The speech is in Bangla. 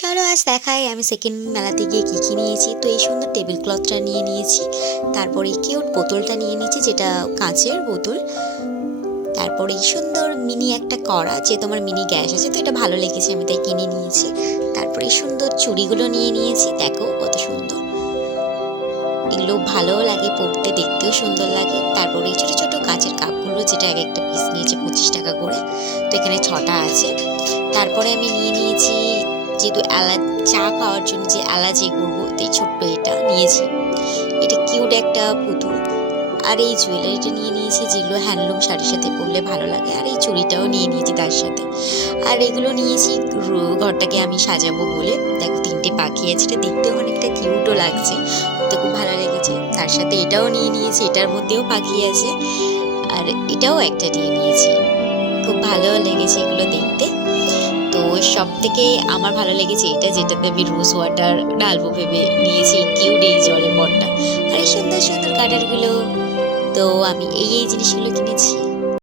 চলো আজ দেখাই আমি সেকেন্ড মেলাতে গিয়ে কী কী নিয়েছি। তো এই সুন্দর টেবিল ক্লথটা নিয়ে নিয়েছি, তারপর এই কিউট বোতলটা নিয়ে নিয়েছি যেটা কাঁচের বোতল, তারপর এই সুন্দর মিনি একটা কড়া, যে তোমার মিনি গ্যাস আছে তো এটা ভালো লেগেছে আমি তাই কিনে নিয়েছি। তারপর এই সুন্দর চুড়িগুলো নিয়ে নিয়েছি, দেখো কত সুন্দর, এগুলো ভালোও লাগে পরতে, দেখতেও সুন্দর লাগে। তারপর এই ছোটো ছোটো কাঁচের কাপগুলো যেটা এক একটা পিস নিয়েছে 25 টাকা করে, তো এখানে 6টা আছে। তারপরে আমি নিয়ে নিয়েছি যেহেতু এলাচ চা খাওয়ার জন্য যে এলাচ করবো, এই ছোট্ট এটা নিয়েছি, এটা কিউট একটা পুতুল। আর এই জুয়েলারিটা নিয়ে নিয়েছি যেগুলো হ্যান্ডলুম শাড়ির সাথে পরলে ভালো লাগে, আর এই চুড়িটাও নিয়ে নিয়েছি তার সাথে। আর এগুলো নিয়েছি ঘরটাকে আমি সাজাবো বলে, দেখো 3টে পাখি আছে, এটা দেখতেও অনেকটা কিউটও লাগছে, তো খুব ভালো লেগেছে। তার সাথে এটাও নিয়ে নিয়েছি, এটার মধ্যেও পাখি আছে, আর এটাও একটা নিয়ে নিয়েছি, খুব ভালো লেগেছে এগুলো দেখতে। তো সব থেকে আমার ভালো লেগেছে এটা, যেটাতে আমি রোজ ওয়াটার ঢালবো ভেবে নিয়েছি, কিউট এই জলের পটটা, আর এই সুন্দর সুন্দর কাটারগুলো। তো আমি এই জিনিসগুলো কিনেছি।